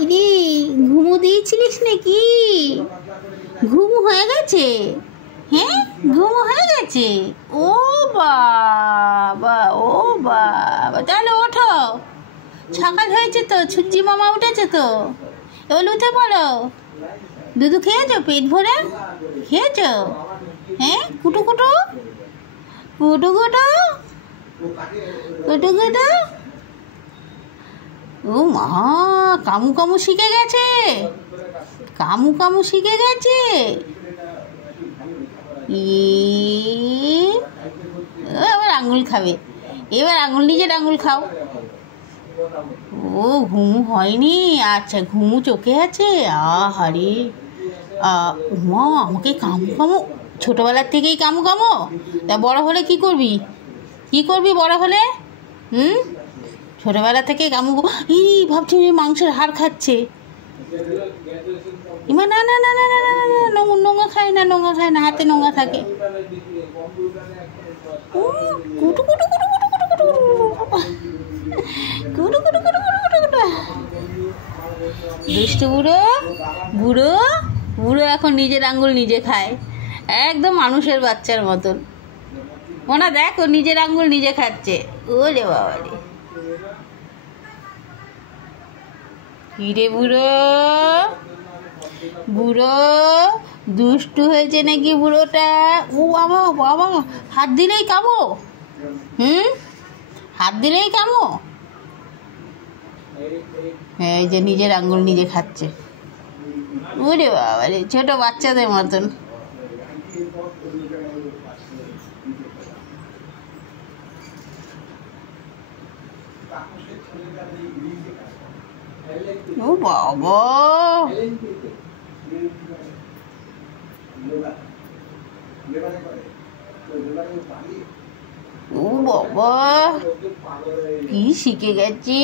ইরে, ঘুমো দিয়েছিলিস নাকি? ঘুম হয়ে গেছে? হ্যাঁ, ঘুম হয়ে গেছে। ও বাবা, ও বাবা, তাহলে ওঠো, সকাল হয়েছে তো, ছুচি মামা উঠেছে তো, এবার উঠে পড়ো। দুধু খেয়েছো পেট ভরে? খেয়েছো? হ্যাঁ, কুটু কুটু কুটু কুটু কুটু কুটু। ও মা, কামু কামু শিখে গেছে, কামু কামু শিখে গেছে। এবার আঙুল খাবে, এবার আঙুল, নিজের আঙুল খাও। ও ঘুমু হয়নি, আচ্ছা ঘুমু চোখে আছে। আহারে, মা আমাকে কামু কামু, ছোটবেলার থেকেই কামু কামু। তা বড় হলে কি করবি? কি করবি বড় হলে? ছোটবেলা থেকে কামু, এই ভাবছি মাংসের হাড় খাচ্ছে। না না না না না না না, নোংরা খায় না, নোংরা খায় না, হাতে নোংরা থাকে। কুটু কুটু কুটু কুটু কুটু কুটু কুটু কুটু কুটু কুটু কুটু। দুষ্টু বুড়ো, বুড়ো বুড়ো এখন নিজের আঙ্গুল নিজে খায়, একদম মানুষের বাচ্চার মতন। ওনা দেখ, ও নিজের আঙ্গুল নিজে খাচ্ছে। ওরে বাবা রে, কিরে বুড়ো, বুড়ো দুষ্টু হয়েছে নাকি বুড়োটা? ও বাবা বাবা, হাত দিলেই কামো, হাত দিলেই কামো। এই যে নিজের আঙ্গুল নিজে খাচ্ছে। ওরে বাবা রে, ছোট বাচ্চাদের মতন। ও বাবা, ও বাবা, কি শিখে গেছি।